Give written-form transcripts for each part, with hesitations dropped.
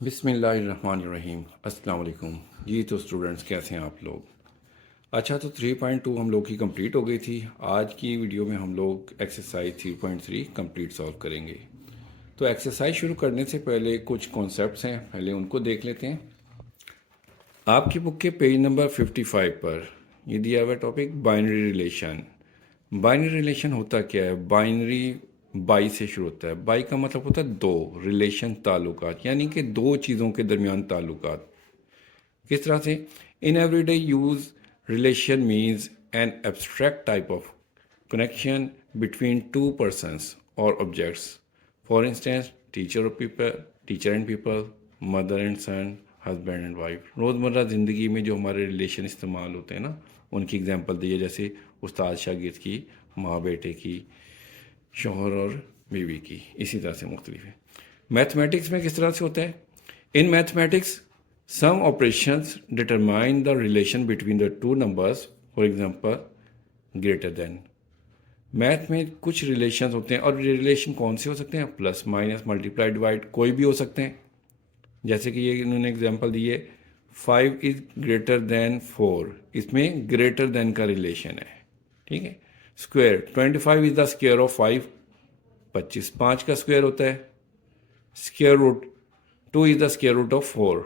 बिस्मिल्लाहिर्रहमानिर्रहीम। अस्सलाम वालेकुम जी। तो स्टूडेंट्स कैसे हैं आप लोग? अच्छा, तो 3.2 हम लोग की कंप्लीट हो गई थी। आज की वीडियो में हम लोग एक्सरसाइज 3.3 कंप्लीट सॉल्व करेंगे। तो एक्सरसाइज शुरू करने से पहले कुछ कॉन्सेप्ट्स हैं, पहले उनको देख लेते हैं। आपकी बुक के पेज नंबर 55 पर ये दिया हुआ topic binary relation. Binary relation होता क्या है? बाइनरी बाई से शुरू होता है। बाई का मतलब होता है दो, रिलेशन ताल्लुकात, यानी कि दो चीज़ों के दरमियान ताल्लुकात। किस तरह से? In everyday use relation means an abstract type of connection between two persons और objects. For instance, teacher and people, mother and son, husband and wife. रोज़मर्रा ज़िंदगी में जो हमारे रिलेशन इस्तेमाल होते हैं ना, उनकी एग्जांपल दी है, जैसे उस्ताद शागिर्द की, माँ बेटे की, शौहर और बीवी की। इसी तरह से मुख्तलिफ है। मैथमेटिक्स में किस तरह से होता है? In mathematics some operations determine the relation between the two numbers, for example greater than। Math में कुछ रिलेशन होते हैं, और रिलेशन कौन से हो सकते हैं? प्लस, माइनस, मल्टीप्लाई, डिवाइड, कोई भी हो सकते हैं। जैसे कि ये इन्होंने एग्जांपल दी है, 5 इज ग्रेटर देन 4, इसमें ग्रेटर देन का रिलेशन है। ठीक है। Square, 25 is the square of 5, 25 5 का स्क्वायर होता है। Square root, 2 is the square root of 4,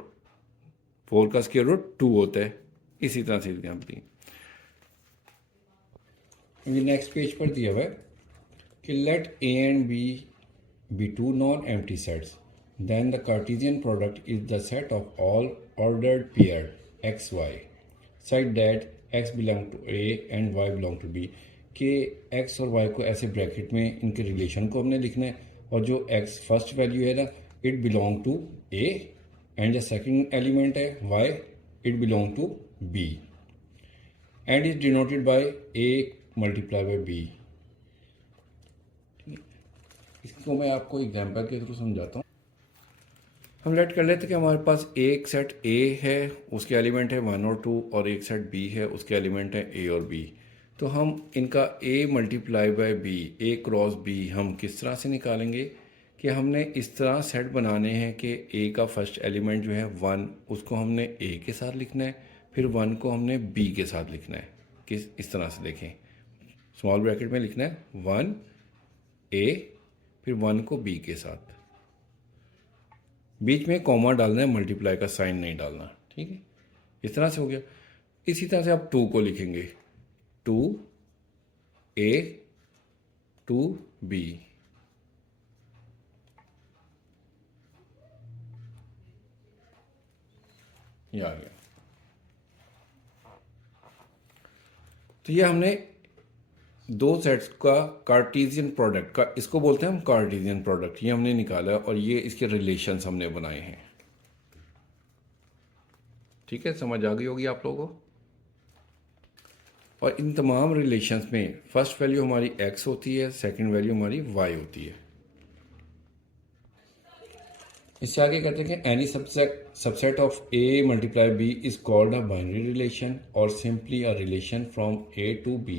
4 का स्क्वायर रूट 2 होता है। इसी तरह से एग्जाम्पल ये नेक्स्ट पेज पर दिया हुआ है कि let A and B two non empty sets, then the Cartesian product is the set of all ordered pair x y side that x belong to A and y belong to B. के x और y को ऐसे bracket में इनके relation को हमने लिखना है, और जो एक्स फर्स्ट वैल्यू है ना, it belong to A, and the second element है y, it belong to b and is denoted by a multiply by b। इसको मैं आपको एग्जांपल के थ्रू समझाता हूँ। हम लेट कर लेते हैं कि हमारे पास एक सेट a है, उसके एलिमेंट है 1 और 2, और एक सेट b है, उसके एलिमेंट है a और b। तो हम इनका a multiply by b, a cross b हम किस तरह से निकालेंगे कि हमने इस तरह सेट बनाने हैं कि a का फर्स्ट एलिमेंट जो है 1, उसको हमने a के साथ लिखना है, फिर 1 को हमने b के साथ लिखना है। किस इस तरह से देखें, स्मॉल ब्रैकेट में लिखना है 1 a, फिर 1 को b के साथ, बीच में कॉमा डालना है, मल्टीप्लाई का साइन नहीं डालना। ठीक है, इस तरह से हो गया। इसी तरह से आप 2 को लिखेंगे, 2a 2b। ये आ गया। तो ये हमने दो सेट्स का कार्टेशियन प्रोडक्ट का, इसको बोलते हैं हम कार्टेशियन प्रोडक्ट, ये हमने निकाला, और ये इसके रिलेशंस हमने बनाए हैं। ठीक है, समझ आ गई होगी आप लोगों को। और इन तमाम रिलेशंस में फर्स्ट वैल्यू हमारी x होती है, सेकंड वैल्यू हमारी y होती है। इससे आगे कहते हैं कि any subset of a multiply b is called a binary relation और simply a relation from a to b।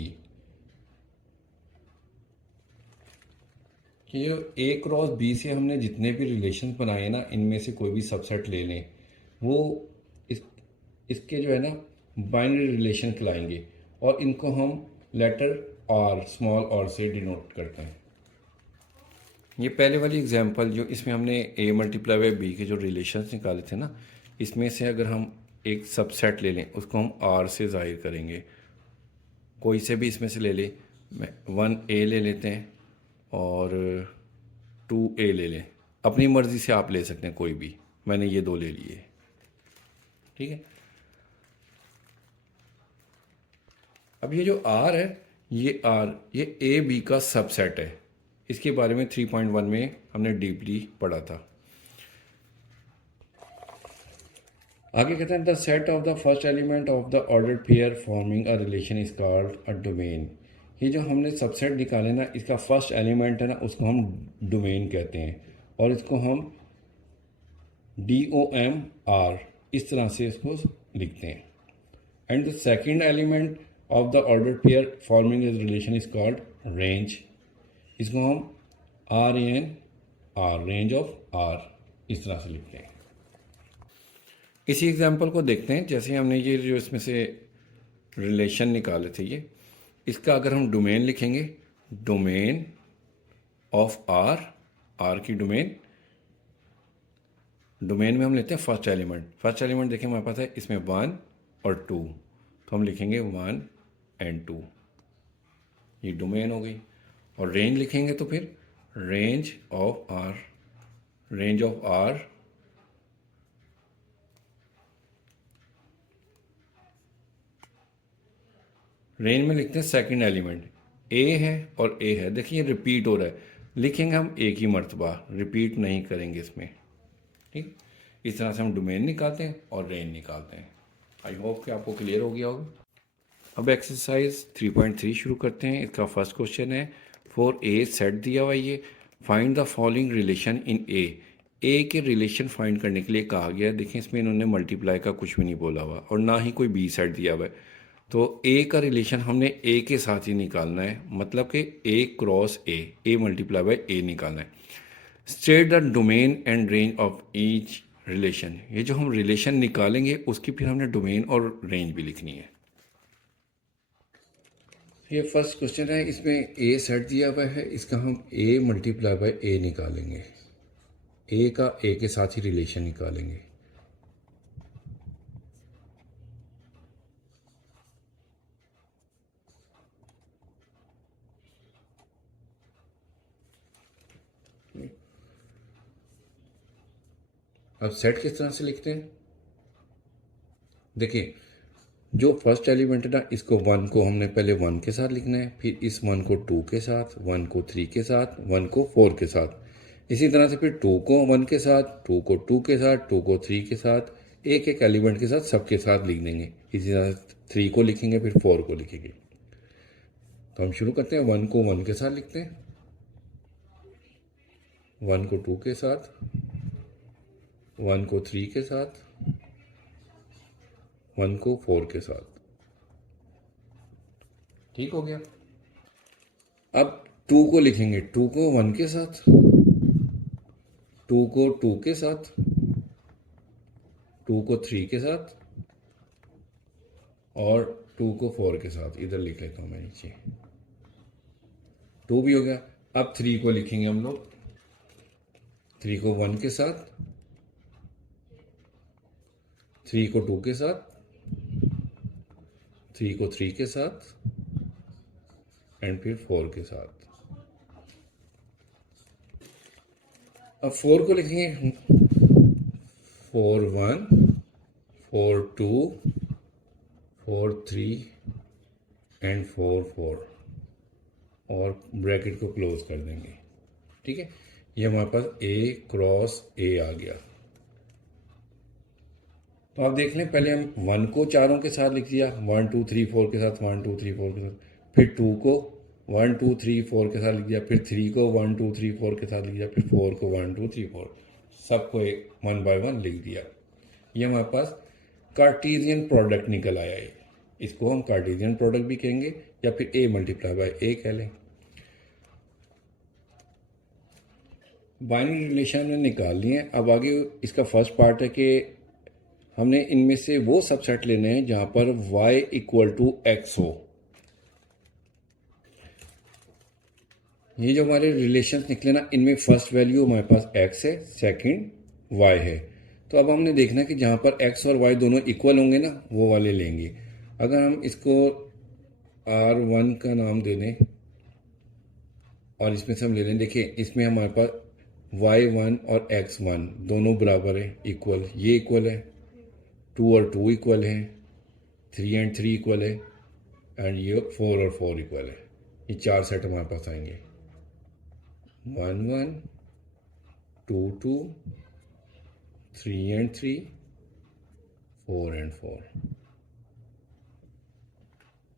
कि जो a क्रॉस b से हमने जितने भी रिलेशन बनाए ना, इनमें से कोई भी सबसेट ले लें, वो इसके जो है ना बाइनरी रिलेशन कहलाएंगे, और इनको हम लेटर r, स्मॉल r से डिनोट करते हैं। ये पहले वाली एग्जांपल जो इसमें हमने a मल्टीप्लाई बाय b के जो रिलेशंस निकाले थे ना, इसमें से अगर हम एक सबसेट ले लें, उसको हम r से ज़ाहिर करेंगे। कोई से भी इसमें से ले लें, 1a ले लेते हैं और 2a ले लें, अपनी मर्ज़ी से आप ले सकते हैं कोई भी, मैंने ये दो ले लिए। ठीक है। अब ये जो r है, ये r, ये a b का सबसेट है। इसके बारे में 3.1 में हमने डीपली पढ़ा था। आगे कहते हैं the set of the first element of the ordered pair forming a relation is called a domain. ये जो हमने सबसेट निकाले ना, इसका फर्स्ट एलिमेंट है ना, उसको हम डोमेन कहते हैं, और इसको हम DOMR इस तरह से इसको लिखते हैं। And the second element of the order pair forming is relation is called range. इसको हम RAN, R, range of R, इस तरह से लिखते हैं। इसी एग्जांपल को देखते हैं। जैसे हमने ये जो इसमें से रिलेशन निकाले थे, ये इसका अगर हम डोमेन लिखेंगे, डोमेन ऑफ आर, आर की डोमेन, डोमेन में हम लेते हैं फर्स्ट एलिमेंट। फर्स्ट एलिमेंट देखें हमारे पास है इसमें 1 और 2, तो हम लिखेंगे 1 एंड 2, ये डोमेन हो गई। और रेंज लिखेंगे तो फिर range of R, range of R range में लिखते हैं सेकंड एलिमेंट, ए है और ए है। देखिए ये रिपीट हो रहा है, लिखेंगे हम एक ही मर्तबा, रिपीट नहीं करेंगे इसमें। ठीक, इस तरह से हम डोमेन निकालते हैं और रेंज निकालते हैं। आई होप कि आपको क्लियर हो गया होगा। अब एक्सरसाइज 3.3 शुरू करते हैं। इसका फर्स्ट क्वेश्चन है, फॉर ए सेट दिया हुआ ये, find the following relation in A. A के रिलेशन फाइंड करने के लिए कहा गया है। देखें इसमें इन्होंने मल्टीप्लाई का कुछ भी नहीं बोला हुआ और ना ही कोई बी सेट दिया हुआ है। तो ए का रिलेशन हमने ए के साथ ही निकालना है, मतलब कि ए क्रॉस ए मल्टीप्लाई बाय ए निकालना है। State the domain and range of each relation. ये जो हम रिलेशन निकालेंगे उसकी फिर हमने डोमेन और रेंज भी लिखनी है। ये फर्स्ट क्वेश्चन है, इसमें ए सेट दिया हुआ है, इसका हम ए मल्टीप्लाई बाय ए निकालेंगे। ए का ए के साथ ही रिलेशन निकालेंगे। अब सेट किस तरह से लिखते हैं, देखिए जो फर्स्ट एलिमेंट है ना, इसको 1 को हमने पहले 1 के साथ लिखना है, फिर इस 1 को 2 के साथ, 1 को 3 के साथ, 1 को 4 के साथ। इसी तरह से फिर 2 को 1 के साथ, 2 को 2 के साथ, 2 को 3 के साथ, एक एक एलिमेंट के साथ सबके साथ लिख देंगे। इसी तरह 3 को लिखेंगे, फिर 4 को लिखेंगे। तो हम शुरू करते हैं, 1 को 1 के साथ लिखते हैं, 1 को 2 के साथ, 1 को 3 के साथ, 1 को 4 के साथ। ठीक हो गया। अब 2 को लिखेंगे, 2 को 1 के साथ, 2 को 2 के साथ, 2 को 3 के साथ और 2 को 4 के साथ। इधर लिख लेता हूँ मैं नीचे, 2 भी हो गया। अब 3 को लिखेंगे हम लोग, 3 को 1 के साथ, 3 को 2 के साथ, 3 को 3 के साथ एंड फिर 4 के साथ। अब 4 को लिखेंगे, 4 1, 4 2, 4 3 एंड 4 4 और ब्रैकेट को क्लोज कर देंगे। ठीक है, ये हमारे पास ए क्रॉस ए आ गया। तो आप देख लें, पहले हम 1 को चारों के साथ लिख दिया, 1 2 3 4 के साथ, 1 2 3 4 के साथ, फिर 2 को 1 2 3 4 के साथ लिख दिया, फिर 3 को 1 2 3 4 के साथ लिख दिया, फिर 4 को 1 2 3 4, सबको एक 1 बाय 1 लिख दिया। ये हमारे पास कार्टेशियन प्रोडक्ट निकल आया है। इसको हम कार्टेशियन प्रोडक्ट भी कहेंगे या फिर ए मल्टीप्लाई बाय ए कह लें। बाइनरी रिलेशन में निकाल लिए। अब आगे इसका फर्स्ट पार्ट है कि हमने इनमें से वो सबसेट लेने हैं जहां पर y इक्वल टू एक्स हो। ये जो हमारे रिलेशन निकले ना, इनमें फर्स्ट वैल्यू हमारे पास x है, सेकंड y है। तो अब हमने देखना कि जहां पर x और y दोनों इक्वल होंगे ना, वो वाले लेंगे। अगर हम इसको r1 का नाम दे दें और इसमें से हम ले लें, देखिए इसमें हमारे पास y1 और x1 दोनों बराबर है, इक्वल, ये इक्वल है, 2 और 2 इक्वल है, 3 एंड 3 इक्वल है एंड ये 4 और 4 इक्वल है। ये 4 सेट हमारे पास आएंगे, 1 1, 2 2, 3 एंड 3, 4 एंड 4।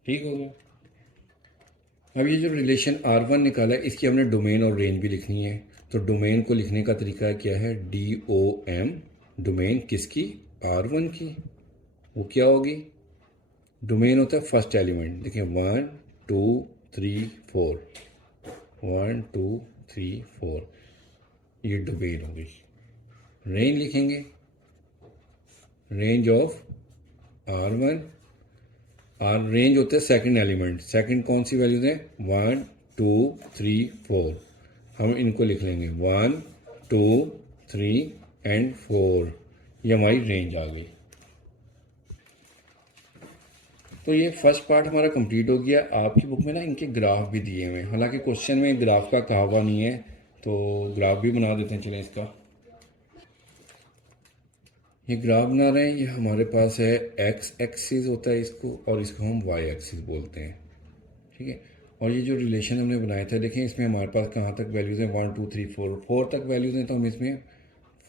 ठीक हो गया। अब ये जो रिलेशन R1 निकाला है, इसकी हमने डोमेन और रेंज भी लिखनी है। तो डोमेन को लिखने का तरीका क्या है, DOM, डोमेन किसकी, R1 की। वो क्या होगी, डोमेन होता है फर्स्ट एलिमेंट। देखिए 1 2 3 4, 1 2 3 4, ये डोमेन होगी। रेंज लिखेंगे, range of R1, are range होते हैं सेकंड एलिमेंट, सेकंड कौन सी वैल्यूज हैं 1 2 3 4, हम इनको लिख लेंगे 1 2 3 एंड 4, ये हमारी रेंज आ गई। तो ये फर्स्ट पार्ट हमारा कंप्लीट हो गया। आपकी बुक में ना इनके ग्राफ भी दिए हुए हैं, हालांकि क्वेश्चन में ग्राफ का कहा हुआ नहीं है, तो ग्राफ भी बना देते हैं। चलें इसका, ये ग्राफ बना रहे हैं। ये हमारे पास है एक्स एक्सिस होता है इसको, और इसको हम वाई एक्सिस बोलते हैं, ठीक है। और ये जो रिलेशन हमने बनाया था, देखें इसमें हमारे पास कहाँ तक वैल्यूज़ हैं 1 2 3 4, 4 तक वैल्यूज़ हैं, तो हम इसमें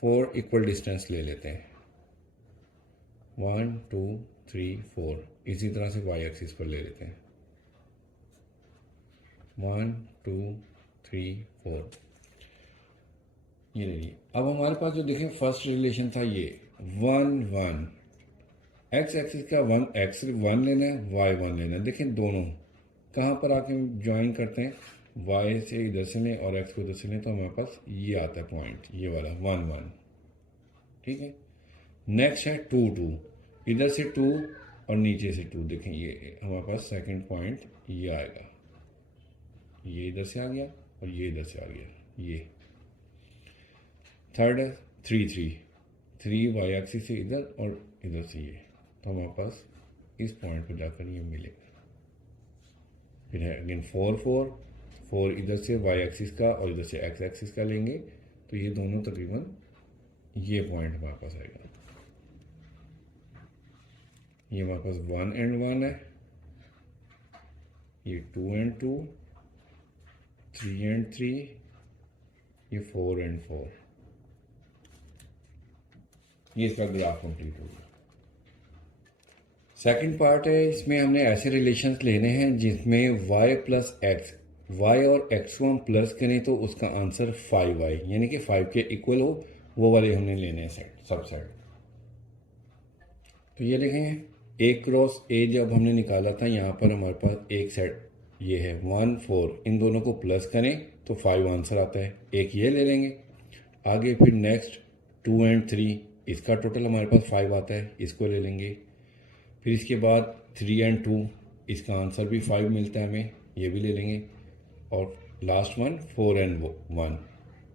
4 इक्वल डिस्टेंस ले लेते हैं 1 2 3 4। इसी तरह से वाई एक्सिस पर ले लेते हैं 1 2 3 4, ये नहीं। अब हमारे पास जो देखें फर्स्ट रिलेशन था ये 1 1, एक्स एक्सिस का 1 लेना है, वाई 1 लेना है। देखें दोनों कहाँ पर आके ज्वाइन करते हैं, वाई से इधर से लें और एक्स को इधर से लें, तो हमारे पास ये आता है पॉइंट, ये वाला 1 1, ठीक है। नेक्स्ट है 2 2, इधर से 2 और नीचे से 2, देखें ये हमारे पास सेकंड पॉइंट ये आएगा, ये इधर से आ गया और ये इधर से आ गया। ये थर्ड है 3 3, 3 वाई एक्सिस से इधर और इधर से ये, तो हमारे पास इस पॉइंट पर जाकर ये मिलेगा। फिर है अगेन 4 4, 4 इधर से वाई एक्सिस का और इधर से एक्स एक्सिस का लेंगे, तो ये दोनों तकरीबन ये पॉइंट हमारे पास आएगा। ये हमारे पास 1 एंड 1 है, ये 2 एंड 2, 3 एंड 3, ये 4 एंड 4। ये इसका ग्राफ कंप्लीट हो गया। सेकंड पार्ट है, इसमें हमने ऐसे रिलेशंस लेने हैं जिसमें y प्लस एक्स, वाई और एक्स को हम प्लस करें तो उसका आंसर 5y, यानी कि 5 के इक्वल हो, वो वाले हमने लेने हैं सेट, सब सेट। तो ये देखें ए क्रॉस ए जब हमने निकाला था, यहाँ पर हमारे पास एक सेट ये है 1 4, इन दोनों को प्लस करें तो 5 आंसर आता है, एक ये ले लेंगे। आगे फिर नेक्स्ट 2 एंड 3, इसका टोटल हमारे पास 5 आता है, इसको ले लेंगे। फिर इसके बाद 3 एंड 2, इसका आंसर भी 5 मिलता है हमें, ये भी ले लेंगे। और लास्ट वन 4 एंड 1,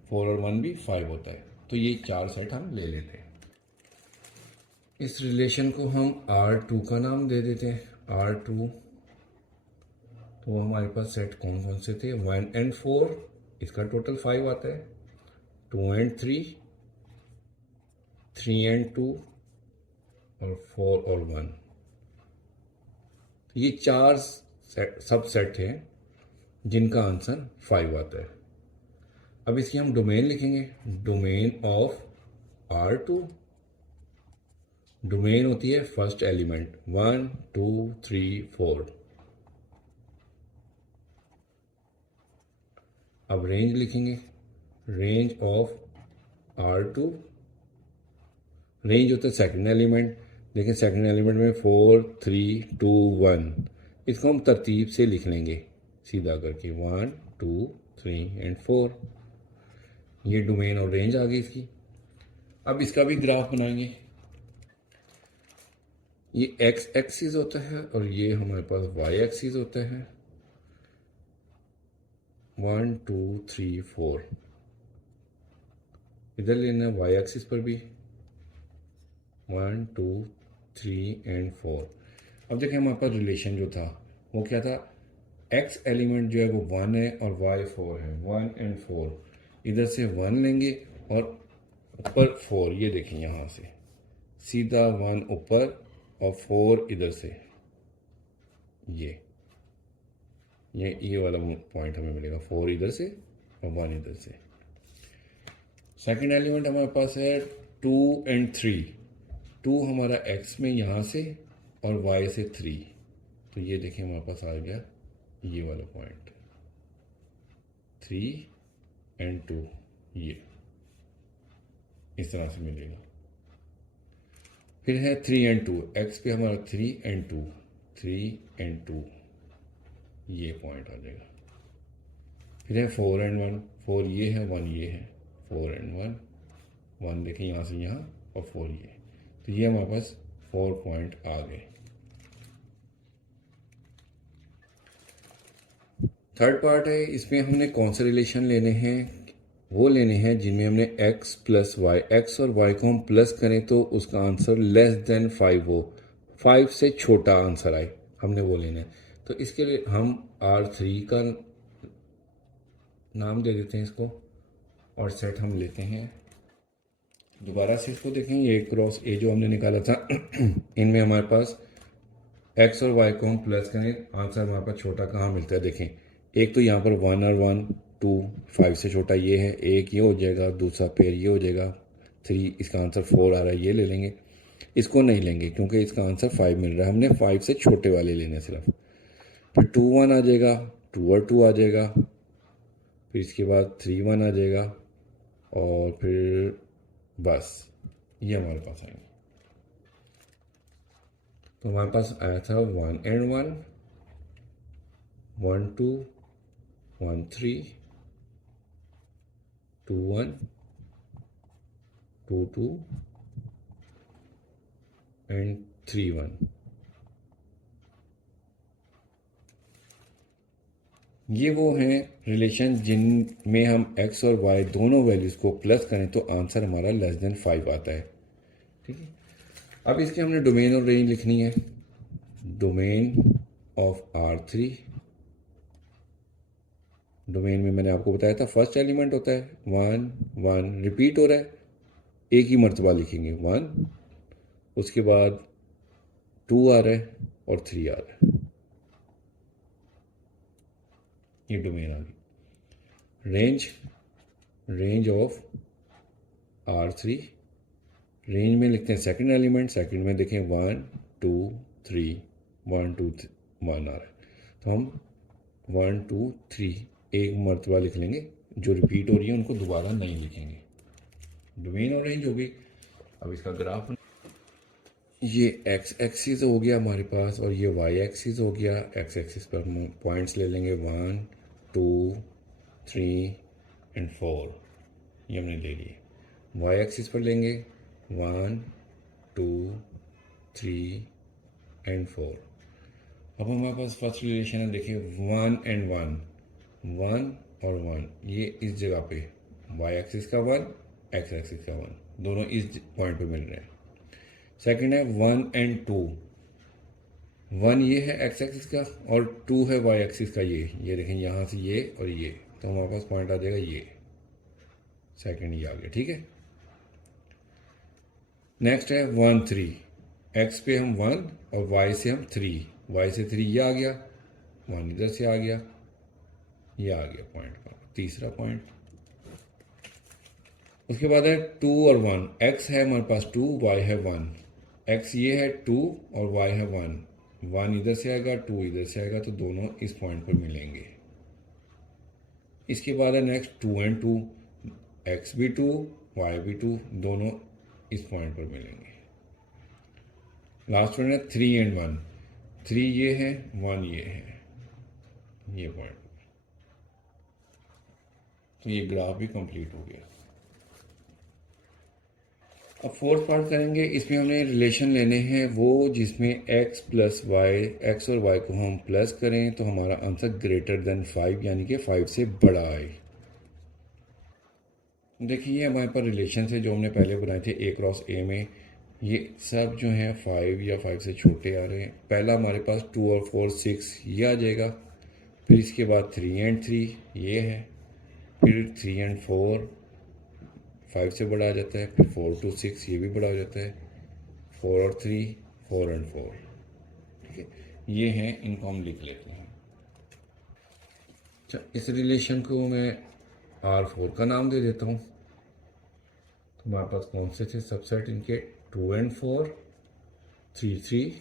4 और 1 भी 5 होता है, तो ये 4 सेट हम ले लेते हैं। इस रिलेशन को हम R2 का नाम दे देते हैं, R2। तो हमारे पास सेट कौन कौन से थे, 1 एंड 4, इसका टोटल 5 आता है, 2 एंड 3, 3 एंड 2 और 4 और 1। ये 4 सब सेट हैं जिनका आंसर 5 आता है। अब इसकी हम डोमेन लिखेंगे, डोमेन ऑफ R2, डोमेन होती है फर्स्ट एलिमेंट 1 2 3 4। अब रेंज लिखेंगे, रेंज ऑफ R2, रेंज होता है सेकंड एलिमेंट। देखिए सेकंड एलिमेंट में 4 3 2 1, इसको हम तरतीब से लिख लेंगे सीधा करके 1 2 3 एंड 4। ये डोमेन और रेंज आ गई इसकी। अब इसका भी ग्राफ बनाएंगे। ये एक्स एक्सिस होता है और ये हमारे पास वाई एक्सिस होता है, 1 2 3 4। इधर लेना है वाई एक्सिस पर भी 1 2 3 एंड 4। अब देखें हमारे पास रिलेशन जो था वो क्या था, एक्स एलिमेंट जो है वो 1 है और वाई 4 है, 1 एंड 4। इधर से 1 लेंगे और ऊपर 4, ये देखें यहाँ से सीधा 1 ऊपर और 4 इधर से, ये वाला पॉइंट हमें मिलेगा, 4 इधर से और 1 इधर से। सेकंड एलिमेंट हमारे पास है 2 एंड 3, 2 हमारा एक्स में यहाँ से और वाई से 3, तो ये देखिए हमारे पास आ गया ये वाला पॉइंट 3 एंड 2, ये इस तरह से मिलेगा। फिर है 3 एंड 2, एक्स पे हमारा 3 एंड 2, 3 एंड 2, ये पॉइंट आ जाएगा। फिर है 4 एंड 1, 4 ये है 1 ये है, 4 एंड 1, 1 देखें यहाँ से यहाँ और 4 ये, तो ये हमारे पास 4 पॉइंट आ गए। थर्ड पार्ट है, इसमें हमने कौन से रिलेशन लेने हैं, वो लेने हैं जिनमें हमने x प्लस वाई, एक्स और y को हम प्लस करें तो उसका आंसर लेस देन 5 हो, 5 से छोटा आंसर आए, हमने वो लेना है। तो इसके लिए हम R3 का नाम दे देते हैं इसको, और सेट हम लेते हैं। दोबारा से इसको देखें, ये क्रॉस ए जो हमने निकाला था इनमें हमारे पास x और y को हम प्लस करें, आंसर हमारे पास छोटा कहाँ मिलता है देखें। एक तो यहाँ पर 1 और 1 2, 5 से छोटा ये है, एक ये हो जाएगा, दूसरा पेयर ये हो जाएगा 3, इसका आंसर 4 आ रहा है, ये ले लेंगे। इसको नहीं लेंगे क्योंकि इसका आंसर 5 मिल रहा है, हमने 5 से छोटे वाले लेने सिर्फ। फिर 2 1 आ जाएगा, 2 और 2 आ जाएगा, फिर इसके बाद 3 1 आ जाएगा, और फिर बस ये हमारे पास आएंगे। तो हमारे पास आया था 1 and 1, 1 2, 1 3, 2 1, 2 2 एंड 3 1। ये वो हैं रिलेशन जिनमें हम x और y दोनों वैल्यूज़ को प्लस करें तो आंसर हमारा लेस देन 5 आता है। ठीक है, अब इसके हमने डोमेन और रेंज लिखनी है। डोमेन ऑफ R3, डोमेन में मैंने आपको बताया था फर्स्ट एलिमेंट होता है 1 1, रिपीट हो रहा है, एक ही मर्तबा लिखेंगे 1, उसके बाद 2 आ रहा है और 3 आ रहा है, ये डोमेन आ गई। Range, range of R3, range में लिखते हैं सेकंड एलिमेंट, सेकंड में देखें 1 2 3, 1 2 1 आ रहा है, तो हम 1 2 3 एक मरतबा लिख लेंगे, जो रिपीट हो रही है उनको दोबारा नहीं लिखेंगे। डोमेन और रेंज हो गई। अब इसका ग्राफ, ये एक्स एक्सिस हो गया हमारे पास और ये वाई एक्सिस हो गया। एक्स एक्सिस पर हम पॉइंट्स ले लेंगे 1 2 3 एंड 4, ये हमने ले लिए। वाई एक्सिस पर लेंगे 1 2 3 एंड 4। अब हमारे पास फर्स्ट रिलेशन है, देखिए 1 and 1, 1 और 1, ये इस जगह पे वाई एक्सिस का 1, एक्स एक्सिस का 1, दोनों इस पॉइंट पे मिल रहे हैं। सेकंड है 1 and 2, 1 ये है एक्स एक्सिस का और 2 है वाई एक्सिस का, ये देखें यहाँ से ये और ये, तो हमारे पास पॉइंट आ जाएगा ये, सेकंड ये आ गया। ठीक है, नेक्स्ट है 1 3, एक्स पे हम 1 और वाई से हम 3, वाई से 3 ये आ गया, 1 इधर से आ गया, ये आ गया पॉइंट का तीसरा पॉइंट। उसके बाद है 2 और 1, एक्स है हमारे पास 2, वाई है 1, एक्स ये है 2 और वाई है 1, 1 इधर से आएगा 2 इधर से आएगा, तो दोनों इस पॉइंट पर मिलेंगे। इसके बाद है नेक्स्ट 2 and 2, एक्स भी 2 वाई भी 2, दोनों इस पॉइंट पर मिलेंगे। लास्ट वन है 3 and 1, 3 ये है 1 ये है, ये पॉइंट। तो ये ग्राफ भी कंप्लीट हो गया। अब फोर्थ पार्ट करेंगे, इसमें हमने रिलेशन लेने हैं वो जिसमें x प्लस वाई, एक्स और y को हम प्लस करें तो हमारा आंसर ग्रेटर देन 5 यानी कि 5 से बड़ा आए। देखिए हमारे पास रिलेशन से जो हमने पहले बनाए थे a क्रॉस a में, ये सब जो हैं 5 या 5 से छोटे आ रहे हैं। पहला हमारे पास 2 और 4 6 ये आ जाएगा, फिर इसके बाद 3 and 3 ये है, फिर 3 and 4 5 से बड़ा आ जाता है, फिर 4 to 6 ये भी बड़ा हो जाता है, 4 और 3 4 and 4। ठीक है, ये हैं, इनको हम लिख लेते हैं। अच्छा, इस रिलेशन को मैं R4 का नाम दे देता हूँ। तो हमारे पास कौन से थे सबसेट इनके, 2 and 4, 3 3,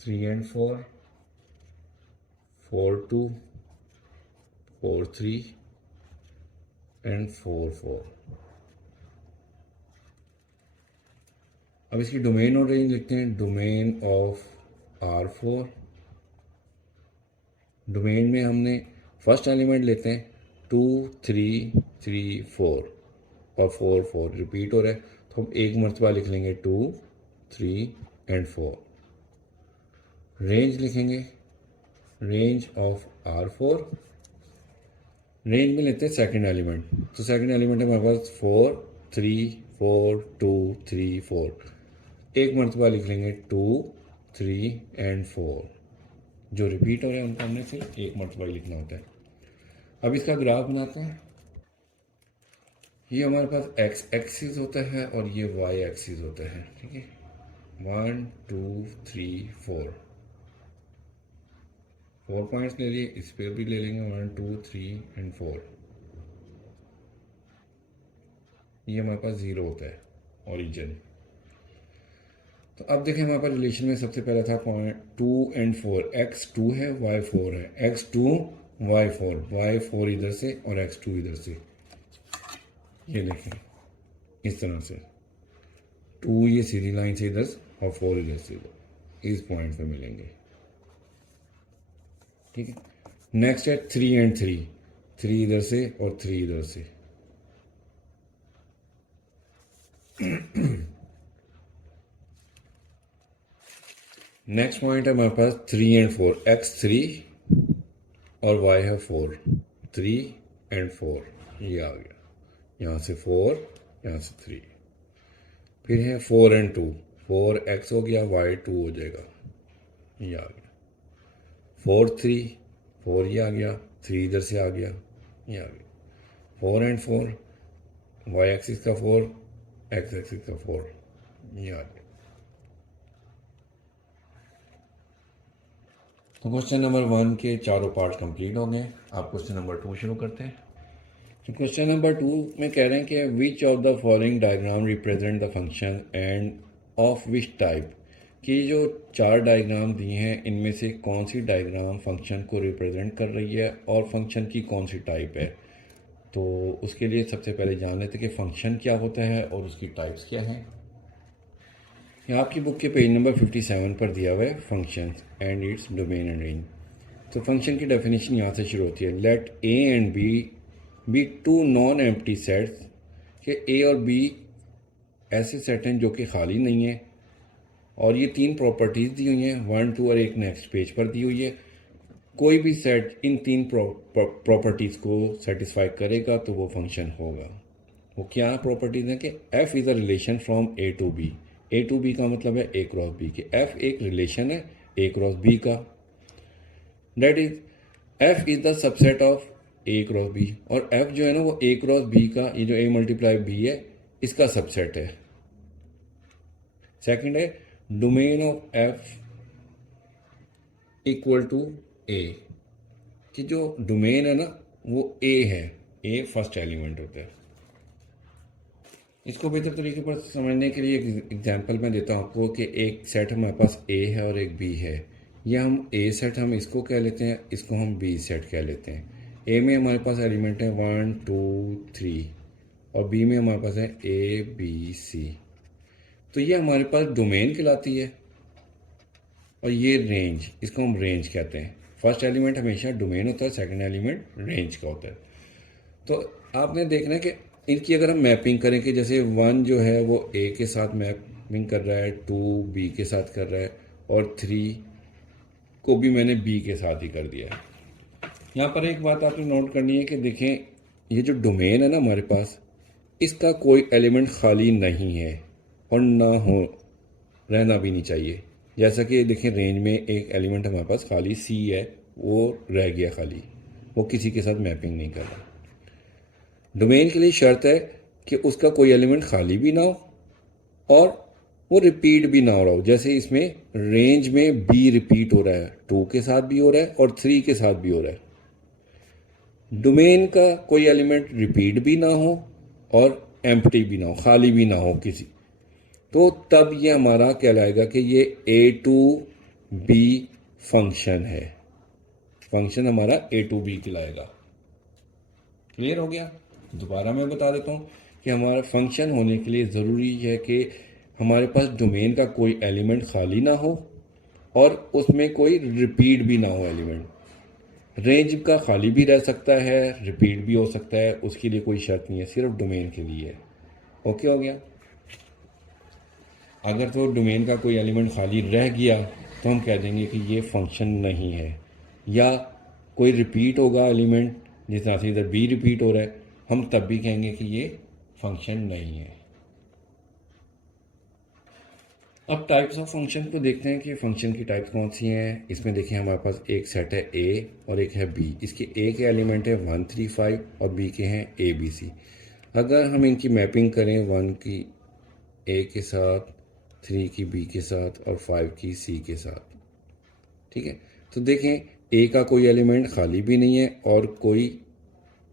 3 and 4, 4 2, 4 3 एंड 4 4। अब इसकी डोमेन और रेंज लिखते हैं। डोमेन ऑफ R4, डोमेन में हमने फर्स्ट एलिमेंट लेते हैं 2 3 3 4, और 4 4 रिपीट हो रहा है, तो हम एक मरतबा लिख लेंगे 2 3 एंड 4। रेंज लिखेंगे, रेंज ऑफ R4, रेंज में लेते हैं सेकंड एलिमेंट, तो सेकंड एलिमेंट है हमारे पास 4 3 4 2 3 4। एक मरतबा लिख लेंगे 2 3 एंड 4। जो रिपीट हो रहे हैं उनको हमने सिर्फ एक मरतबा ही लिखना होता है। अब इसका ग्राफ बनाते हैं। ये हमारे पास एक्स एक्सिस होता है और ये वाई एक्सिस होता है, ठीक है। 1 2 3 4 4 पॉइंट्स ले लिए, इस पर भी ले लेंगे 1 2 3 एंड 4। ये हमारे पास 0 होता है ओरिजिन। तो अब देखें हमारे पास रिलेशन में सबसे पहला था पॉइंट 2 एंड 4, x2 है y4 है, x2 y4, y4 इधर से और x2 इधर से। ये देखें इस तरह से 2 ये सीधी लाइन से इधर और 4 इधर से इधर, इस पॉइंट पे मिलेंगे, ठीक है। नेक्स्ट है 3 एंड 3, 3 इधर से और 3 इधर से। नेक्स्ट पॉइंट है हमारे पास 3 एंड 4, x3 और y है 4, 3 एंड 4। ये आ गया, यहाँ से 4 यहाँ से 3। फिर है 4 एंड 2, 4x हो गया, y2 हो जाएगा, ये आ गया। 4 3 4 ये आ गया, 3 इधर से आ गया, ये आ गया। 4 एंड 4, y एक्सिस का 4, x एक्सिस का 4, ये आ गया। तो क्वेश्चन नंबर 1 के चारों पार्ट कंप्लीट हो गए। आप क्वेश्चन नंबर 2 शुरू करते हैं। तो क्वेश्चन नंबर 2 में कह रहे हैं कि which of the following diagram represent the function end of which type, कि जो 4 डायग्राम दिए हैं इनमें से कौन सी डायग्राम फंक्शन को रिप्रेजेंट कर रही है और फंक्शन की कौन सी टाइप है। तो उसके लिए सबसे पहले जान लेते हैं कि फंक्शन क्या होता है और उसकी टाइप्स क्या हैं। यहाँ आपकी बुक के पेज नंबर 57 पर दिया हुआ है function and its domain and range. तो फंक्शन की डेफिनेशन यहाँ से शुरू होती है, let A and B 2 non empty sets, कि ए और बी ऐसे सेट हैं जो कि खाली नहीं है, और ये 3 प्रॉपर्टीज़ दी हुई हैं, 1 2 और एक नेक्स्ट पेज पर दी हुई है। कोई भी सेट इन 3 प्रॉपर्टीज़ को सेटिस्फाई करेगा तो वो फंक्शन होगा। वो क्या प्रॉपर्टीज़ हैं कि f is a relation from A to B, A to B का मतलब है ए क्रॉस बी, कि एफ एक रिलेशन है ए क्रॉस बी का। That is f is the subset of A cross B, और एफ जो है ना वो ए क्रॉस बी का, ये जो ए मल्टीप्लाई बी है इसका सबसेट है। सेकंड है domain of f equal to A, कि जो डोमेन है ना वो ए है, ए फर्स्ट एलिमेंट होता है। इसको बेहतर तरीके पर समझने के लिए एक एग्जांपल मैं देता हूँ आपको कि एक सेट हमारे पास ए है और एक बी है। या हम ए सेट हम इसको कह लेते हैं, इसको हम बी सेट कह लेते हैं। ए में हमारे पास एलिमेंट है 1 2 3 और बी में हमारे पास है ए बी सी। तो ये हमारे पास डोमेन कहलाती है और ये रेंज, इसको हम रेंज कहते हैं। फर्स्ट एलिमेंट हमेशा डोमेन होता है, सेकंड एलिमेंट रेंज का होता है। तो आपने देखना है कि इनकी अगर हम मैपिंग करें कि जैसे 1 जो है वो ए के साथ मैपिंग कर रहा है, 2 बी के साथ कर रहा है और 3 को भी मैंने बी के साथ ही कर दिया है। यहाँ पर एक बात आपने नोट करनी है कि देखें ये जो डोमेन है ना हमारे पास, इसका कोई एलिमेंट खाली नहीं है और ना हो, रहना भी नहीं चाहिए। जैसा कि देखें रेंज में एक एलिमेंट हमारे पास खाली सी है, वो रह गया खाली, वो किसी के साथ मैपिंग नहीं कर रहा। डोमेन के लिए शर्त है कि उसका कोई एलिमेंट खाली भी ना हो और वो रिपीट भी ना हो रहा हो। जैसे इसमें रेंज में बी रिपीट हो रहा है, 2 के साथ भी हो रहा है और 3 के साथ भी हो रहा है। डोमेन का कोई एलिमेंट रिपीट भी ना हो और एम्प्टी भी ना हो, खाली भी ना हो किसी, तो तब ये हमारा कहलाएगा कि ये ए टू बी फंक्शन है। फंक्शन हमारा ए टू बी कहलाएगा। क्लियर हो गया? दोबारा मैं बता देता हूँ कि हमारा फंक्शन होने के लिए ज़रूरी है कि हमारे पास डोमेन का कोई एलिमेंट खाली ना हो और उसमें कोई रिपीट भी ना हो एलिमेंट। रेंज का खाली भी रह सकता है, रिपीट भी हो सकता है, उसके लिए कोई शर्त नहीं है, सिर्फ डोमेन के लिए है। ओके हो गया। अगर तो डोमेन का कोई एलिमेंट खाली रह गया तो हम कह देंगे कि ये फंक्शन नहीं है, या कोई रिपीट होगा एलिमेंट, जिस तरह से इधर बी रिपीट हो रहा है, हम तब भी कहेंगे कि ये फंक्शन नहीं है। अब टाइप्स ऑफ फंक्शन को देखते हैं कि फंक्शन की टाइप्स कौन सी हैं। इसमें देखिए हमारे पास एक सेट है ए और एक है बी। इसके ए के एलिमेंट है 1 3 5 और बी के हैं ए बी सी। अगर हम इनकी मैपिंग करें 1 की ए के साथ, 3 की बी के साथ और 5 की सी के साथ, ठीक है, तो देखें ए का कोई एलिमेंट खाली भी नहीं है और कोई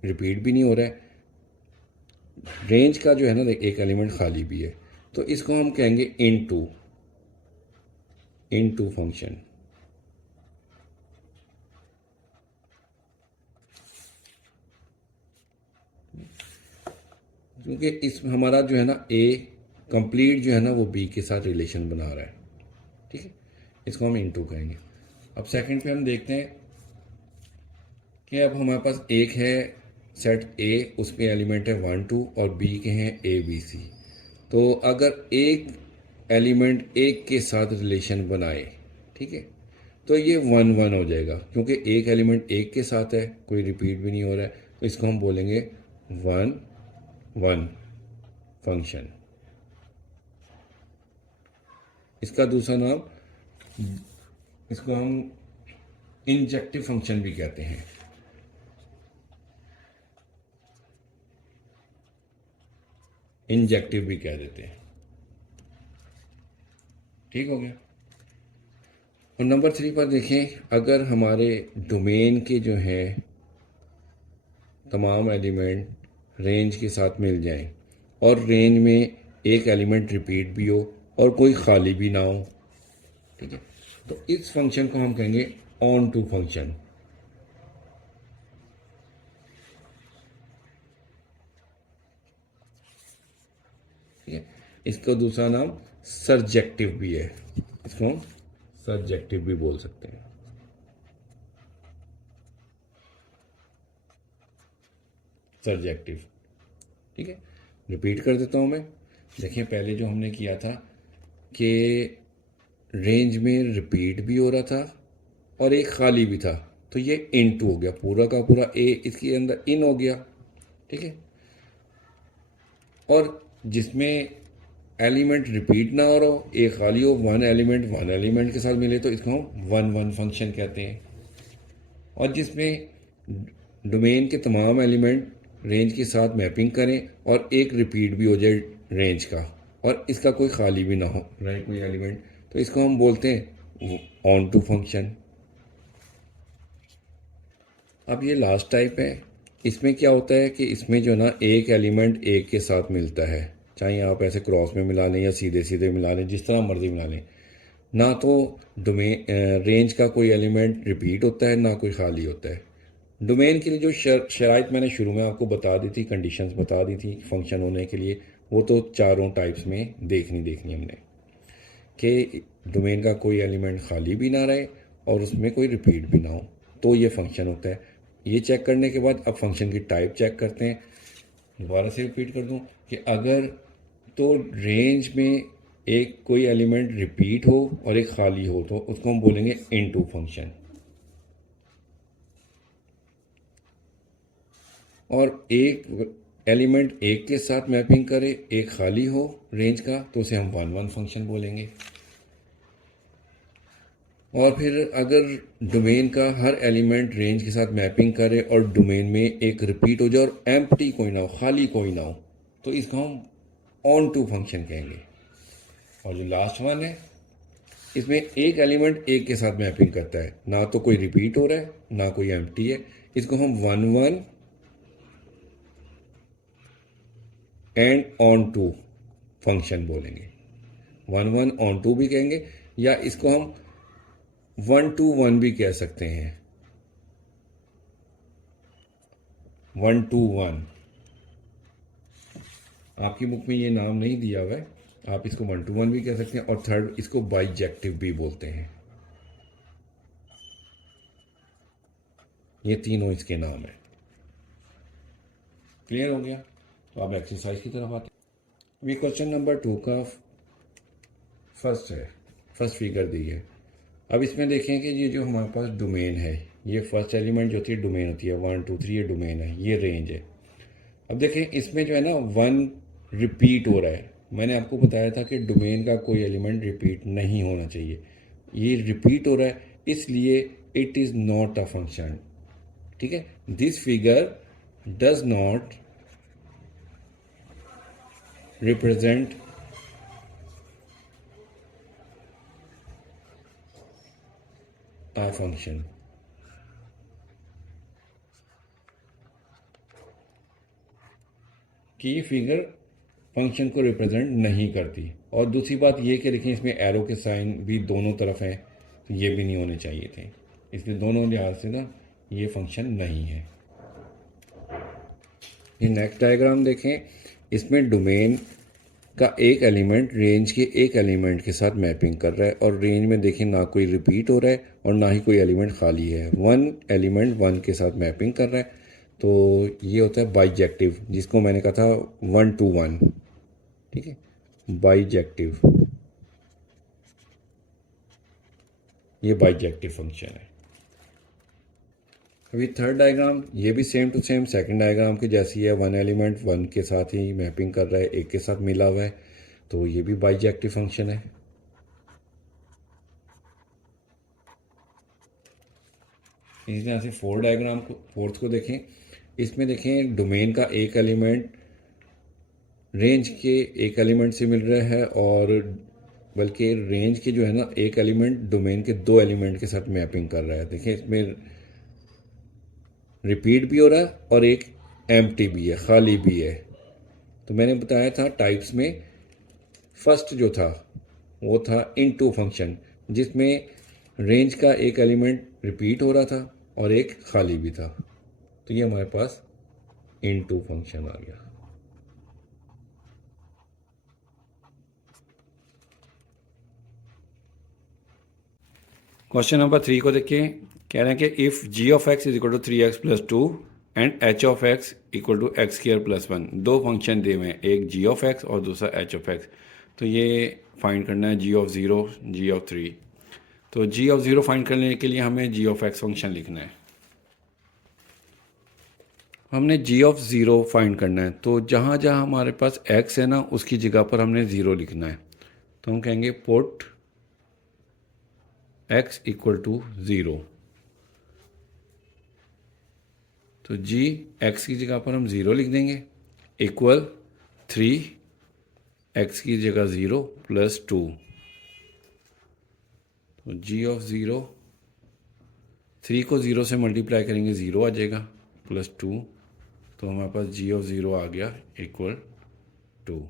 रिपीट भी नहीं हो रहा है। रेंज का जो है ना एक एलिमेंट खाली भी है, तो इसको हम कहेंगे इनटू फंक्शन। क्योंकि इस हमारा जो है ना ए कंप्लीट जो है ना वो बी के साथ रिलेशन बना रहा है, ठीक है, इसको हम इनटू कहेंगे। अब सेकंड पे हम देखते हैं कि अब हमारे पास एक है सेट ए, उसके एलिमेंट है 1 2 और बी के हैं ए बी सी। तो अगर एक एलिमेंट एक के साथ रिलेशन बनाए, ठीक है, तो ये 1 1 हो जाएगा, क्योंकि एक एलिमेंट एक के साथ है, कोई रिपीट भी नहीं हो रहा है, तो इसको हम बोलेंगे 1 1 फंक्शन। इसका दूसरा नाम, इसको हम इंजेक्टिव फंक्शन भी कहते हैं। इंजेक्टिव भी कह देते हैं। ठीक हो गया। और नंबर 3 पर देखें, अगर हमारे डोमेन के जो हैं तमाम एलिमेंट रेंज के साथ मिल जाएं और रेंज में एक एलिमेंट रिपीट भी हो और कोई खाली भी ना हो, ठीक है, तो इस फंक्शन को हम कहेंगे ऑन टू फंक्शन। ठीक है, इसका दूसरा नाम सरजेक्टिव भी है, इसको हम सरजेक्टिव भी बोल सकते हैं। सरजेक्टिव, ठीक है, रिपीट कर देता हूं मैं। देखिए पहले जो हमने किया था कि रेंज में रिपीट भी हो रहा था और एक खाली भी था, तो ये इनटू हो गया, पूरा का पूरा ए इसके अंदर इन हो गया, ठीक है। और जिसमें एलिमेंट रिपीट ना हो रहा हो, एक खाली हो, वन एलिमेंट के साथ मिले, तो इसको हम 1 1 फंक्शन कहते हैं। और जिसमें डोमेन के तमाम एलिमेंट रेंज के साथ मैपिंग करें और एक रिपीट भी हो जाए रेंज का और इसका कोई खाली भी ना हो रहे कोई एलिमेंट, तो इसको हम बोलते हैं ऑन टू फंक्शन। अब ये लास्ट टाइप है। इसमें क्या होता है कि इसमें जो ना एक एलिमेंट एक के साथ मिलता है, चाहे आप ऐसे क्रॉस में मिला लें या सीधे सीधे मिला लें, जिस तरह मर्जी मिला लें, ना तो डोमेन रेंज का कोई एलिमेंट रिपीट होता है ना कोई खाली होता है। डोमेन के लिए जो शराइत मैंने शुरू में आपको बता दी थी, कंडीशंस बता दी थी फंक्शन होने के लिए, वो तो चारों टाइप्स में देखनी हमने, कि डोमेन का कोई एलिमेंट खाली भी ना रहे और उसमें कोई रिपीट भी ना हो, तो ये फंक्शन होता है। ये चेक करने के बाद अब फंक्शन की टाइप चेक करते हैं। दोबारा से रिपीट कर दूं कि अगर तो रेंज में एक कोई एलिमेंट रिपीट हो और एक खाली हो, तो उसको हम बोलेंगे इनटू फंक्शन। और एक एलिमेंट एक के साथ मैपिंग करे, एक खाली हो रेंज का, तो उसे हम 1 1 फंक्शन बोलेंगे। और फिर अगर डोमेन का हर एलिमेंट रेंज के साथ मैपिंग करे और डोमेन में एक रिपीट हो जाए और एम्प्टी कोई ना हो, खाली कोई ना हो, तो इसको हम ऑन टू फंक्शन कहेंगे। और जो लास्ट वन है, इसमें एक एलिमेंट एक के साथ मैपिंग करता है, ना तो कोई रिपीट हो रहा है ना कोई एम्प्टी है, इसको हम 1 1 एंड ऑन टू फंक्शन बोलेंगे। 1 1 ऑन टू भी कहेंगे, या इसको हम 1 2 1 भी कह सकते हैं। 1 2 1 आपकी बुक में ये नाम नहीं दिया हुआ है, आप इसको 1 2 1 भी कह सकते हैं। और थर्ड, इसको बाइजेक्टिव भी बोलते हैं। ये तीनों इसके नाम है। क्लियर हो गया? तो आप एक्सरसाइज की तरफ आते हैं। अभी क्वेश्चन नंबर 2 का फर्स्ट है, फर्स्ट फिगर दी है। अब इसमें देखें कि ये जो हमारे पास डोमेन है, ये फर्स्ट एलिमेंट जो होती है डोमेन होती है, 1 2 3 ये डोमेन है, ये रेंज है। अब देखें इसमें जो है ना 1 रिपीट हो रहा है। मैंने आपको बताया था कि डोमेन का कोई एलिमेंट रिपीट नहीं होना चाहिए। ये रिपीट हो रहा है, इसलिए it is not a function. ठीक है, this figure does not represent a function. कि ये फिगर फंक्शन को रिप्रेजेंट नहीं करती। और दूसरी बात ये कि देखिए इसमें एरो के साइन भी दोनों तरफ हैं, तो ये भी नहीं होने चाहिए थे। इसलिए दोनों लिहाज से ना ये फंक्शन नहीं है। ये नेक्स्ट डायग्राम देखें, इसमें डोमेन का एक एलिमेंट रेंज के एक एलिमेंट के साथ मैपिंग कर रहा है, और रेंज में देखिए ना कोई रिपीट हो रहा है और ना ही कोई एलिमेंट खाली है। वन एलिमेंट वन के साथ मैपिंग कर रहा है, तो ये होता है बाइजेक्टिव, जिसको मैंने कहा था 1 to 1। ठीक है, बाइजेक्टिव, ये बाइजेक्टिव फंक्शन है। अभी थर्ड डायग्राम, ये भी same to same second diagram की जैसी है। वन एलिमेंट वन के साथ ही मैपिंग कर रहा है, एक के साथ मिला हुआ है, तो ये भी बाइजेक्टिव फंक्शन है। इसी तरह से फोर्थ डायग्राम को, फोर्थ को देखें, इसमें देखें डोमेन का एक एलिमेंट रेंज के एक एलिमेंट से मिल रहा है, और बल्कि रेंज के जो है ना एक एलिमेंट डोमेन के दो एलिमेंट के साथ मैपिंग कर रहा है। देखिए इसमें रिपीट भी हो रहा है और एक एम्प्टी भी है, खाली भी है। तो मैंने बताया था टाइप्स में फर्स्ट जो था वो था इनटू फंक्शन, जिसमें रेंज का एक एलिमेंट रिपीट हो रहा था और एक खाली भी था। तो ये हमारे पास इनटू फंक्शन आ गया। क्वेश्चन नंबर 3 को देखिए, कह रहे हैं कि if g of x is equal to 3x+2 and h of x equal to x²+1। दो फंक्शन दे हुए हैं, एक जी ऑफ एक्स और दूसरा एच ऑफ एक्स। तो ये फाइंड करना है जी ऑफ 0, जी ऑफ 3। तो जी ऑफ 0 फाइंड करने के लिए हमें जी ऑफ एक्स फंक्शन लिखना है। हमने जी ऑफ 0 फाइंड करना है, तो जहाँ जहाँ हमारे पास x है ना उसकी जगह पर हमने 0 लिखना है। तो हम कहेंगे पुट x इक्वल टू 0। तो जी एक्स की जगह पर हम 0 लिख देंगे, इक्वल 3 एक्स की जगह 0 प्लस 2। तो जी ऑफ 0, 3 को 0 से मल्टीप्लाई करेंगे 0 आ जाएगा, प्लस 2। तो हमारे पास जी ऑफ 0 आ गया इक्वल 2।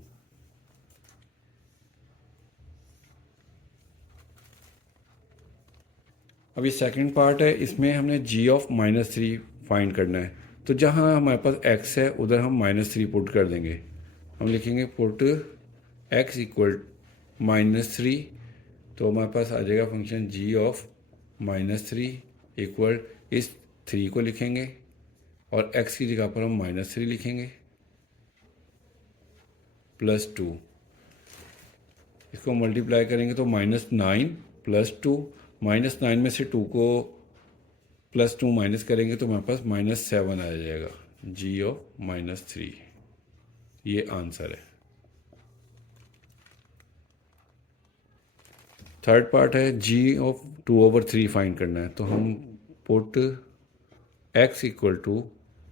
अब ये सेकंड पार्ट है, इसमें हमने जी ऑफ -3 फाइंड करना है। तो जहाँ हमारे पास x है उधर हम -3 पुट कर देंगे। हम लिखेंगे पुट x इक्वल -3। तो हमारे पास आ जाएगा फंक्शन जी ऑफ -3 इक्वल, इस 3 को लिखेंगे और x की जगह पर हम -3 लिखेंगे प्लस 2। इसको मल्टीप्लाई करेंगे तो -9 प्लस 2, -9 में से 2 को प्लस 2 माइनस करेंगे तो हमारे पास -7 आ जाएगा, जी ऑफ -3। ये आंसर है। थर्ड पार्ट है जी ऑफ 2/3 फाइंड करना है। तो हम पुट x इक्वल टू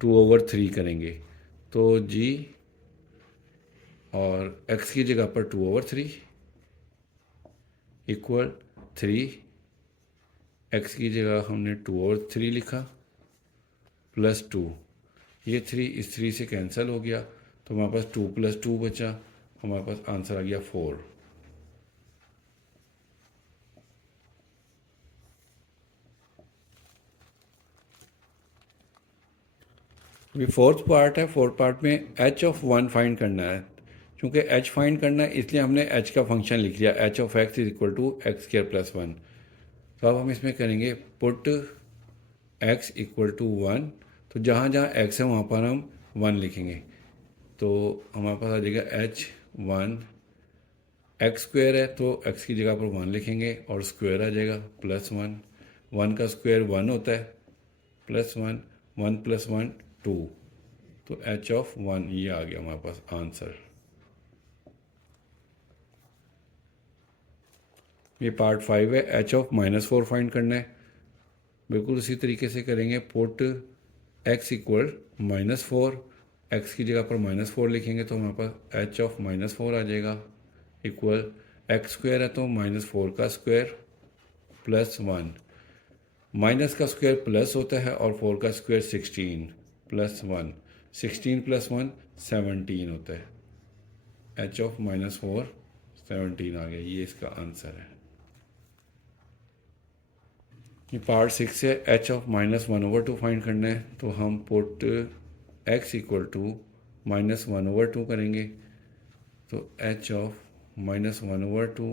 2/3 करेंगे। तो जी और x की जगह पर 2/3 इक्वल 3, x की जगह हमने 2/3 लिखा प्लस 2। ये 3 इस 3 से कैंसिल हो गया, तो हमारे पास 2 + 2 बचा, हमारे पास आंसर आ गया 4। अभी फोर्थ पार्ट है, फोर्थ पार्ट में h ऑफ 1 फाइंड करना है। क्योंकि h फाइंड करना है इसलिए हमने h का फंक्शन लिख लिया, h of x is equal to x² + 1। तो अब हम इसमें करेंगे पुट x इक्वल टू 1, तो जहाँ जहाँ x है वहाँ पर हम 1 लिखेंगे। तो हमारे पास आ जाएगा h1, एक्स स्क्वायर है तो x की जगह पर 1 लिखेंगे और स्क्वायर आ जाएगा +1, 1 का स्क्वायर 1 होता है, +1, 1 + 1 2, तो h ऑफ 1 ये आ गया हमारे पास आंसर। ये पार्ट 5 है। h ऑफ -4 फाइंड करना है। बिल्कुल उसी तरीके से करेंगे। पुट x इक्वल -4, x की जगह पर -4 लिखेंगे तो हमारे पास h ऑफ -4 आ जाएगा इक्वल एक्स स्क्वायर है तो -4 का स्क्वायर +1, माइनस का स्क्वायर प्लस होता है और 4 का स्क्वायर 16 +1, 16 + 1 17 होता है। h ऑफ -4 17 आ गया, ये इसका आंसर है। ये पार्ट 6 है। h ऑफ -1/2 फाइंड करना है तो हम पुट x इक्वल टू -1/2 करेंगे तो h of -1/2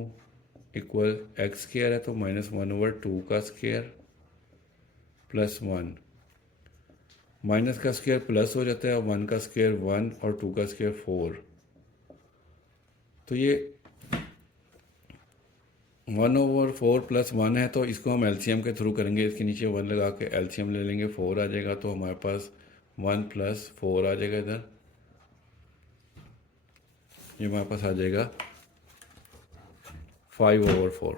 equal x square है तो -1/2 का स्क्वायर +1, माइनस का स्क्वायर प्लस हो जाता है, 1 का स्क्वायर 1 और 2 का स्क्वायर 4, तो ये 1/4 + 1 है तो इसको हम एलसीएम के थ्रू करेंगे। इसके नीचे 1 लगा के एलसीएम ले लेंगे, 4 आ जाएगा तो हमारे पास 1 + 4 आ जाएगा इधर। ये हमारे पास आ जाएगा 5/4,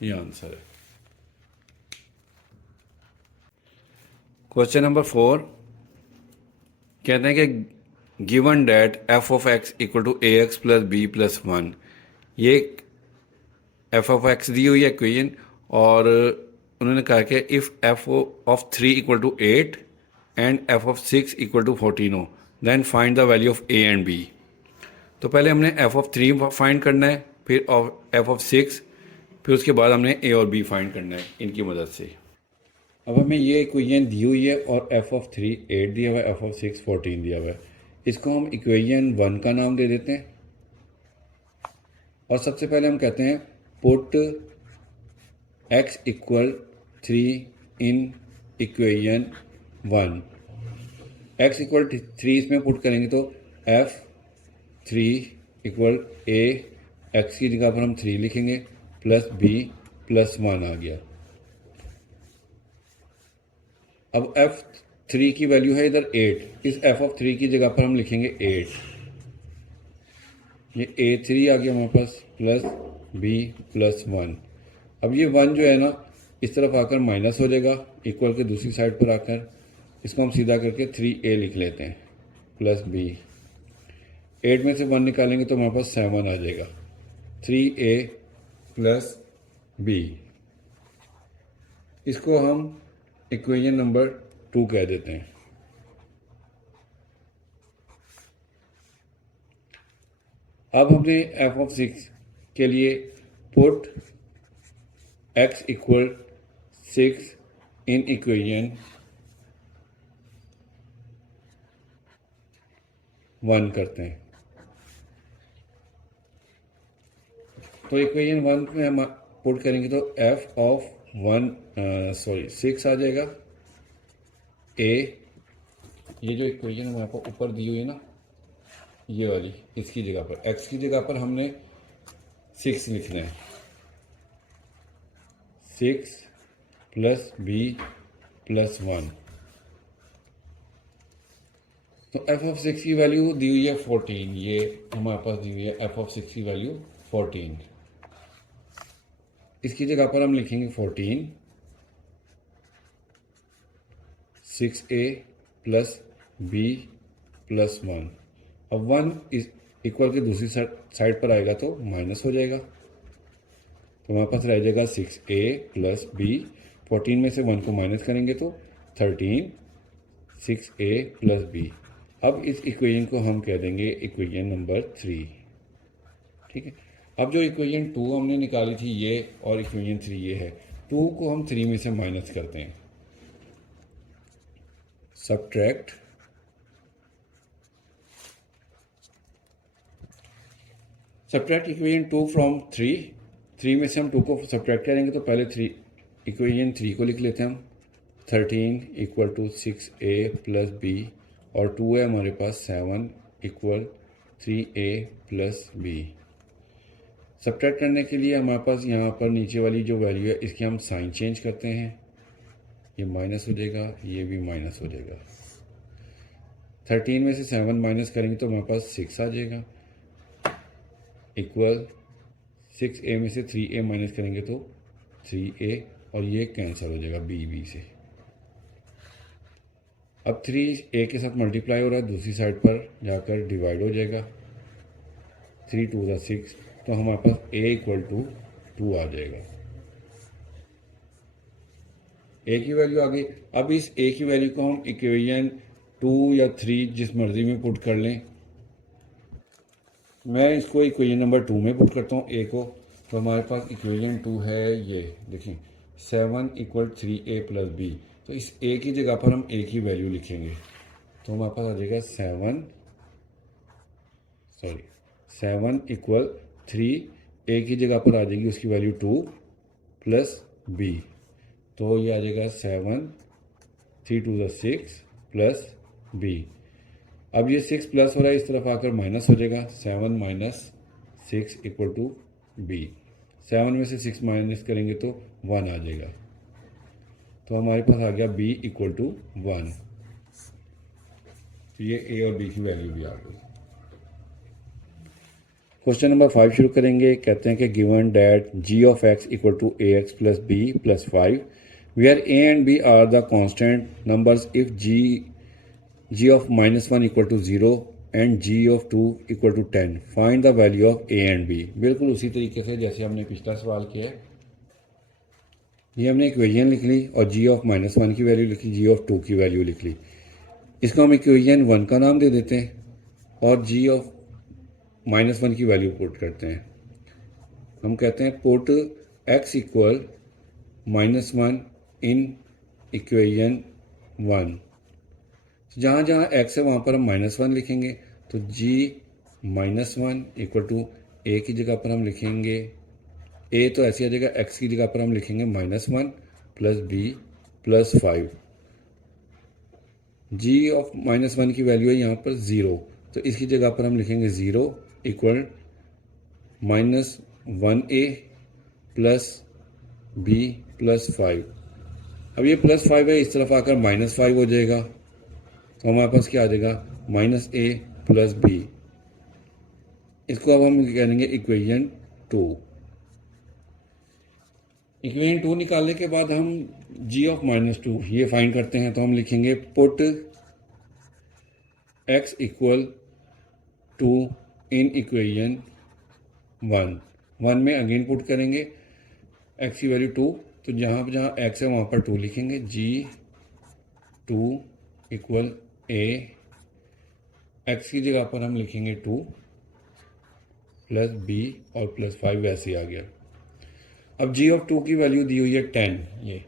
ये आंसर है। क्वेश्चन नंबर 4 कहते हैं कि given that f of x equal to ax + b + 1, ये f ऑफ x दी हुई है इक्वेशन और उन्होंने कहा कि if f of 3 equal to 8 and f of 6 equal to 14 हो then find the value of a and b। तो पहले हमने f ऑफ 3 फाइंड करना है, फिर f ऑफ 6, फिर उसके बाद हमने a और b फाइंड करना है इनकी मदद से। अब हमें ये इक्वेशन दी हुई है और f ऑफ 3 8 दिया हुआ है, f ऑफ 6 14 दिया हुआ है। इसको हम इक्वेशन 1 का नाम दे देते हैं और सबसे पहले हम कहते हैं put x equal 3 in equation 1। x equal 3 इसमें पुट करेंगे तो f3 इक्वल a, x की जगह पर हम 3 लिखेंगे प्लस b + 1 आ गया। अब f3 की वैल्यू है इधर 8, इस f ऑफ 3 की जगह पर हम लिखेंगे 8, ये a3 आ गया हमारे पास प्लस b + 1। अब ये 1 जो है ना इस तरफ आकर माइनस हो जाएगा, इक्वल के दूसरी साइड पर आकर इसको हम सीधा करके 3a लिख लेते हैं प्लस b। 8 में से 1 निकालेंगे तो हमारे पास 7 आ जाएगा, 3a + b। इसको हम इक्वेशन नंबर 2 कह देते हैं। अब हमने f ऑफ 6 के लिए put x equal 6 in equation 1 करते हैं। तो इक्वेशन 1 में हम पुट करेंगे तो f ऑफ 6 आ जाएगा। a, ये जो इक्वेशन हमारे पास ऊपर दी हुई है ना ये वाली, इसकी जगह पर x की जगह पर हमने 6 लिखना है, 6 प्लस b + 1। तो f ऑफ 6 की वैल्यू दी हुई है 14, ये हमारे पास दी हुई है f ऑफ 6 की वैल्यू 14। इसकी जगह पर हम लिखेंगे 14, 6a प्लस b + 1। अब 1 इस इक्वल के दूसरी साइड पर आएगा तो माइनस हो जाएगा, तो हमारे पास रह जाएगा 6a प्लस b। 14 में से 1 को माइनस करेंगे तो 13, 6a प्लस b। अब इस इक्वेशन को हम कह देंगे इक्वेशन नंबर 3, ठीक है। अब जो इक्वेशन 2 हमने निकाली थी ये और इक्वेशन 3 ये है, 2 को हम 3 में से माइनस करते हैं, सब्ट्रैक्ट सब्ट्रैक्ट इक्वेशन 2 फ्रॉम 3 में से हम 2 को सब्ट्रैक्ट करेंगे तो पहले 3 इक्वेशन 3 को लिख लेते हैं हम। 13 equal to 6a plus B और 2 है हमारे पास 7 equal 3a plus b. Subtract करने के लिए हमारे पास यहाँ पर नीचे वाली जो वैल्यू है इसकी हम साइन चेंज करते हैं, ये माइनस हो जाएगा, ये भी माइनस हो जाएगा। 13 में से 7 माइनस करेंगे तो हमारे पास 6 आ जाएगा इक्वल 6a में से 3a माइनस करेंगे तो 3a और ये कैंसिल हो जाएगा बी से। अब 3a के साथ मल्टीप्लाई हो रहा है, दूसरी साइड पर जाकर डिवाइड हो जाएगा। 3 2 ज़ा 6 तो हमारे पास a इक्वल टू 2 आ जाएगा। a की वैल्यू आ गई। अब इस a की वैल्यू को हम इक्वेशन 2 या 3 जिस मर्जी में पुट कर लें। मैं इसको इक्वेशन नंबर 2 में पुट करता हूँ a को, तो हमारे पास इक्वेशन 2 है ये देखिए 7 इक्वल 3a प्लस बी। तो इस a की जगह पर हम a की वैल्यू लिखेंगे तो हमारे पास आ जाएगा 7 इक्वल 3, a की जगह पर आ जाएगी उसकी वैल्यू 2 प्लस b, तो ये आ जाएगा 7 3 2 ज़ा 6 प्लस b। अब ये 6 प्लस हो रहा है, इस तरफ आकर माइनस हो जाएगा। 7 माइनस 6 इक्वल टू b। 7 में से 6 माइनस करेंगे तो 1 आ जाएगा, तो हमारे पास आ गया b इक्वल टू 1। ये a और b की वैल्यू भी आ गई। क्वेश्चन नंबर 5 शुरू करेंगे। कहते हैं कि given that g of x equal to ax plus b plus 5 where a and b are the constant numbers if g of -1 equal to 0 and g of 2 equal to 10 find the value of a and b। बिल्कुल उसी तरीके से जैसे हमने पिछला सवाल किया है। ये हमने इक्वेशन लिख ली और g ऑफ -1 की वैल्यू लिख ली, g ऑफ 2 की वैल्यू लिख ली। इसको हम इक्वेशन 1 का नाम दे देते हैं और g ऑफ -1 की वैल्यू पुट करते हैं। हम कहते हैं put x equal -1 in equation 1। जहाँ जहाँ x है वहाँ पर हम -1 लिखेंगे, तो g -1 इक्वल टू a की जगह पर हम लिखेंगे a, तो ऐसे आ जाएगा, x की जगह पर हम लिखेंगे -1 plus b plus 5। g of -1 की वैल्यू है यहाँ पर 0, तो इसकी जगह पर हम लिखेंगे 0 equal -1a plus b plus 5। अब ये प्लस 5 है, इस तरफ आकर -5 हो जाएगा, तो हमारे पास क्या आ जाएगा -a प्लस b। इसको अब हम करेंगे इक्वेशन 2। इक्वेशन 2 निकालने के बाद हम g ऑफ -2 ये फाइंड करते हैं, तो हम लिखेंगे put x equal 2 in equation 1 में अगेन पुट करेंगे x की वैल्यू 2, तो जहाँ जहाँ x है वहाँ पर 2 लिखेंगे। g 2 इक्वल a, x की जगह पर हम लिखेंगे 2 प्लस b और प्लस 5 वैसे ही आ गया। अब g ऑफ 2 की वैल्यू दी हुई है 10 ये,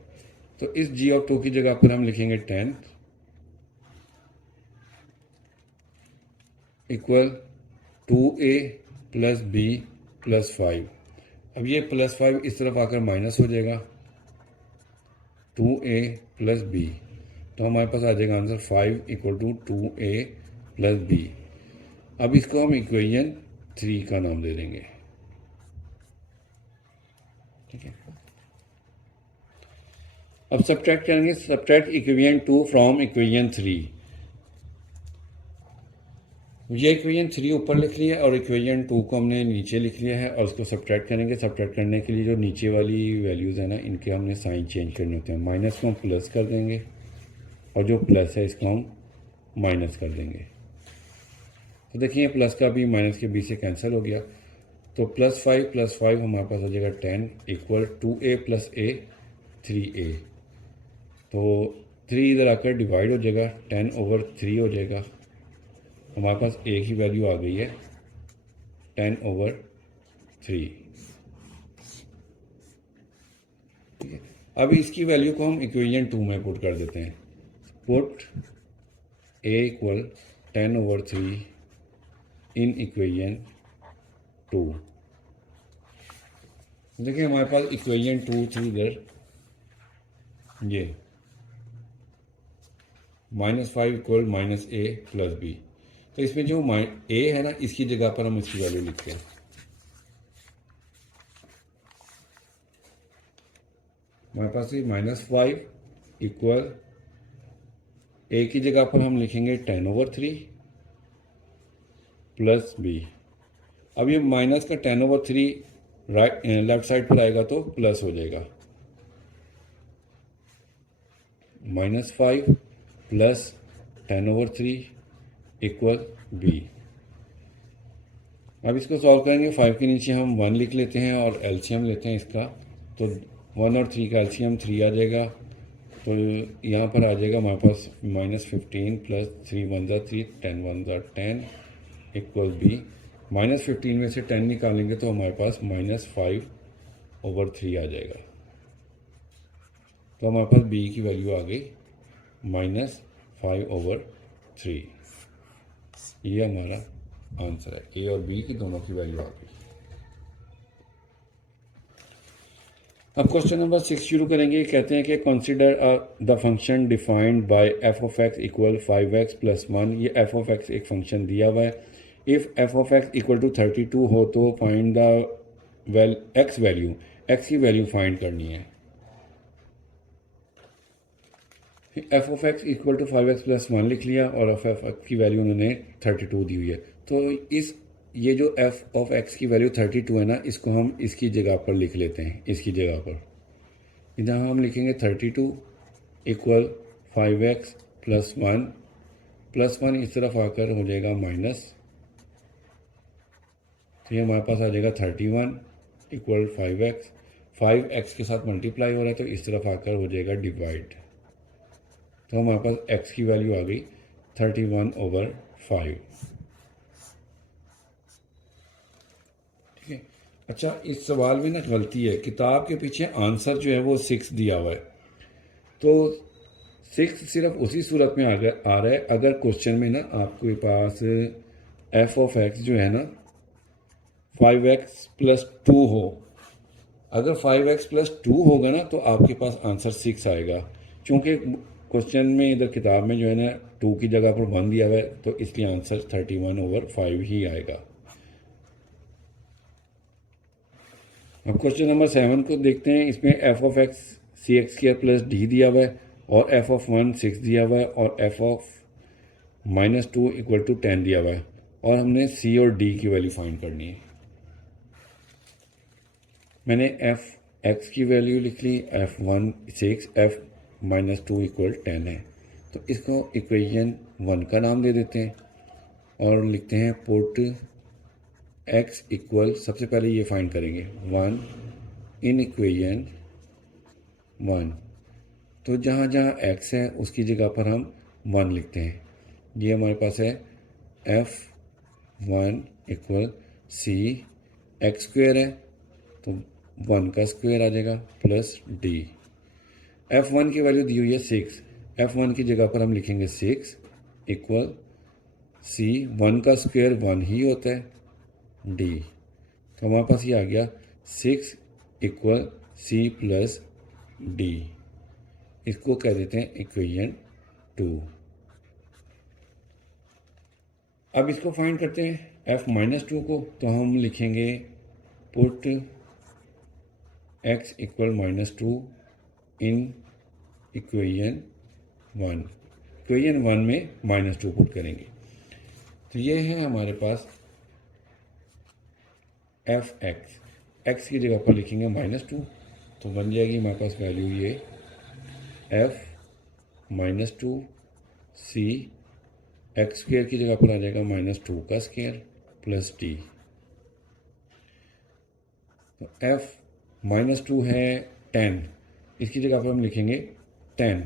तो इस g ऑफ 2 की जगह पर हम लिखेंगे 10 equal 2a plus b plus 5। अब ये प्लस 5 इस तरफ आकर माइनस हो जाएगा, 2a प्लस b, तो हमारे पास आ जाएगा answer 5 equal to 2a plus b। अब इसको हम इक्वेशन 3 का नाम दे देंगे, ठीक है। अब सब्ट्रैक्ट करेंगे, सब्ट्रैक्ट इक्वेशन 2 फ्रॉम इक्वेशन 3। ये इक्वेशन 3 ऊपर लिख लिया है और इक्वेशन 2 को हमने नीचे लिख लिया है और उसको सब्ट्रैक्ट करेंगे। सब्ट्रैक्ट करने के लिए जो नीचे वाली वैल्यूज़ है ना, इनके हमने साइन चेंज करने होते हैं। माइनस को हम प्लस कर देंगे और जो प्लस है इसको हम माइनस कर देंगे। तो देखिए प्लस का भी माइनस के बीच से कैंसिल हो गया, तो प्लस 5 हमारे पास हो जाएगा 10 equal 2a plus a 3a। तो 3 इधर आकर डिवाइड हो जाएगा, 10 ओवर 3 हो जाएगा। हमारे पास a की वैल्यू आ गई है 10 ओवर 3, ठीक है। अब इसकी वैल्यू को हम इक्वेशन 2 में पुट कर देते हैं। Put a equal 10 over 3 in equation 2। देखिए हमारे पास इक्वेशन 2 थी इधर, ये -5 इक्वल -a प्लस b। तो इसमें जो a है ना, इसकी जगह पर हम इसकी वैल्यू लिखते हैं। हमारे पास ये -5 इक्वल a की जगह पर हम लिखेंगे 10/3 प्लस b। अब ये माइनस का 10/3 राइट लेफ्ट साइड पर आएगा तो प्लस हो जाएगा। -5 प्लस 10/3 इक्वल b। अब इसको सॉल्व करेंगे। 5 के नीचे हम 1 लिख लेते हैं और एलसीएम लेते हैं इसका। तो 1 और 3 का एलसीएम 3 आ जाएगा। तो यहाँ पर आ जाएगा हमारे पास -15 प्लस 3 1 ज़ा 3 10 1 ज़ा 10 इक्वल b। -15 में से 10 निकालेंगे तो हमारे पास -5/3 आ जाएगा। तो हमारे पास b की वैल्यू आ गई -5/3। ये हमारा आंसर है। a और b की दोनों की वैल्यू आ गई। अब क्वेश्चन नंबर 6 शुरू करेंगे। कहते हैं कि consider the function defined by f(x) equal 5x + 1। ये f(x) एक फंक्शन दिया हुआ है। इफ़ f(x) इक्वल टू 32 हो तो find the x value, x की वैल्यू फाइंड करनी है। f(x) इक्वल टू 5x + 1 लिख लिया और f(x) की वैल्यू उन्होंने 32 दी हुई है। तो ये जो f(x) की वैल्यू 32 है ना, इसको हम इसकी जगह पर लिख लेते हैं। इसकी जगह पर जहाँ हम लिखेंगे 32 इक्वल 5x + 1 प्लस 1 इस तरफ आकर हो जाएगा माइनस। तो ये हमारे पास आ जाएगा 31 इक्वल 5x। 5x के साथ मल्टीप्लाई हो रहा है तो इस तरफ आकर हो जाएगा डिवाइड। तो हमारे पास x की वैल्यू आ गई 31/5। ठीक है। अच्छा, इस सवाल में ना गलती है। किताब के पीछे आंसर जो है वो 6 दिया हुआ है। तो 6 सिर्फ उसी सूरत में आ रहा है अगर क्वेश्चन में ना आपके पास f(x) जो है ना 5x + 2 हो। अगर 5x + 2 होगा ना तो आपके पास आंसर 6 आएगा। क्योंकि क्वेश्चन में इधर किताब में जो है ना 2 की जगह पर 1 दिया हुआ है, तो इसलिए आंसर 31/5 ही आएगा। अब क्वेश्चन नंबर 7 को देखते हैं। इसमें f(x) cx² + d दिया हुआ है और f(1) 6 दिया हुआ है और f(-2) इक्वल टू 10 दिया हुआ है और हमने c और d की वैल्यू फाइंड करनी है। मैंने f(x) की वैल्यू लिख ली, f(1) 6, f(-2) इक्वल 10 है। तो इसको इक्वेशन 1 का नाम दे देते हैं और लिखते हैं पुट x इक्वल, सबसे पहले ये फाइंड करेंगे 1 इन इक्वेशन 1। तो जहाँ जहाँ x है उसकी जगह पर हम 1 लिखते हैं। ये हमारे पास है f(1) इक्वल c x² है तो 1 का स्क्वायर आ जाएगा प्लस d। f(1) की वैल्यू दी हुई है 6। f(1) की जगह पर हम लिखेंगे 6 इक्वल c 1 का स्क्वायर 1 ही होता है d। तो हमारे पास ये आ गया 6 इक्वल c प्लस d। इसको कह देते हैं इक्वेशन 2। अब इसको फाइंड करते हैं f-2 को। तो हम लिखेंगे put x equal -2 in equation 1। Equation 1 में -2 पुट करेंगे। तो ये है हमारे पास f(x). x की जगह पर लिखेंगे -2 तो बन जाएगी हमारे पास वैल्यू ये f-2 c x² की जगह पर आ जाएगा -2 का स्क्वायर प्लस d। तो f-2 है 10, इसकी जगह पर हम लिखेंगे 10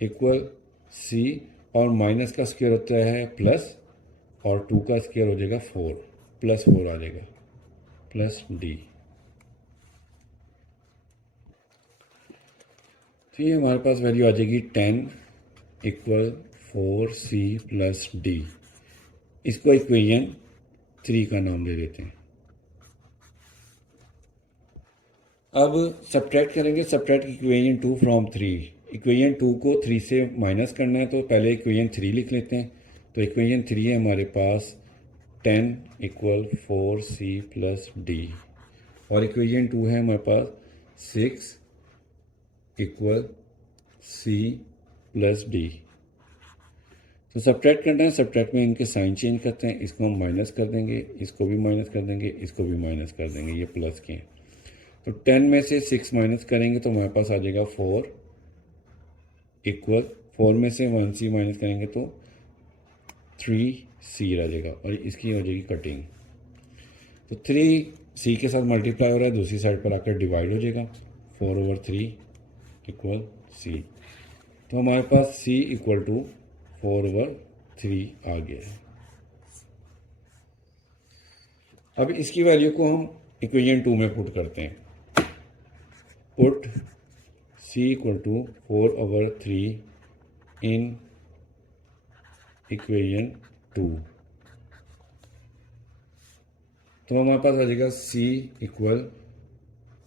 इक्वल c और माइनस का स्क्वायर होता है प्लस और 2 का स्क्वायर हो जाएगा 4 प्लस 4 आ जाएगा प्लस d। तो ये हमारे पास वैल्यू आ जाएगी 10 इक्वल 4c प्लस d। इसको इक्वेशन 3 का नाम दे देते हैं। अब सब्ट्रैक्ट करेंगे, सब्ट्रैक्ट इक्वेशन 2 फ्रॉम 3। इक्वेशन 2 को 3 से माइनस करना है, तो पहले इक्वेशन 3 लिख लेते हैं। तो इक्वेशन 3 है हमारे पास 10 इक्वल 4c प्लस डी, और इक्वेशन 2 है हमारे पास 6 इक्वल c प्लस डी। तो सब्ट्रैक्ट करना है, सब्ट्रैक्ट में इनके साइन चेंज करते हैं, इसको हम माइनस कर देंगे, इसको भी माइनस कर देंगे, इसको भी माइनस कर देंगे, ये प्लस के हैं। तो 10 में से 6 माइनस करेंगे तो हमारे पास आ जाएगा 4 इक्वल 4 में से 1c माइनस करेंगे तो 3c रह जाएगा, और इसकी हो जाएगी कटिंग। तो 3c के साथ मल्टीप्लाई हो रहा है, दूसरी साइड पर आकर डिवाइड हो जाएगा, 4/3 इक्वल c। तो हमारे पास c इक्वल टू 4/3 आ गया है। अब इसकी वैल्यू को हम इक्वेशन 2 में पुट करते हैं। Put c equal to 4/3 in equation 2। तो हमारे पास आ जाएगा c इक्वल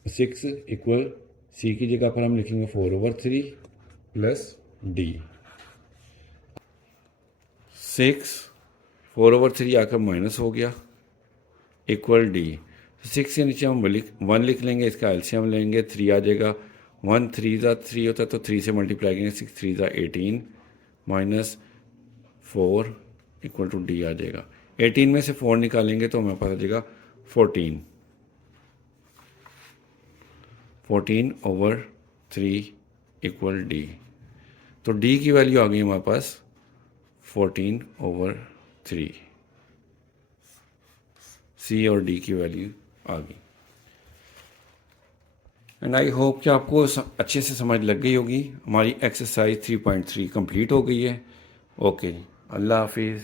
6 इक्वल c की जगह पर हम लिखेंगे 4/3 प्लस d। 6 4/3 आकर माइनस हो गया इक्वल डी। 6 के नीचे हम 1 लिख लेंगे, इसका एलसीएम लेंगे, 3 आ जाएगा। 1 3 ज़ा 3 होता है, तो 3 से मल्टीप्लाई करेंगे, 6 3 ज़ा 18 माइनस 4 इक्वल टू डी आ जाएगा। 18 में से 4 निकालेंगे तो हमारे पास आ जाएगा 14/3 इक्वल डी। तो डी की वैल्यू आ गई हमारे पास 14/3। सी और डी की वैल्यू आ गई। एंड आई होप कि आपको अच्छे से समझ लग गई होगी। हमारी एक्सरसाइज 3.3 कंप्लीट हो गई है। ओके, अल्लाह हाफिज़।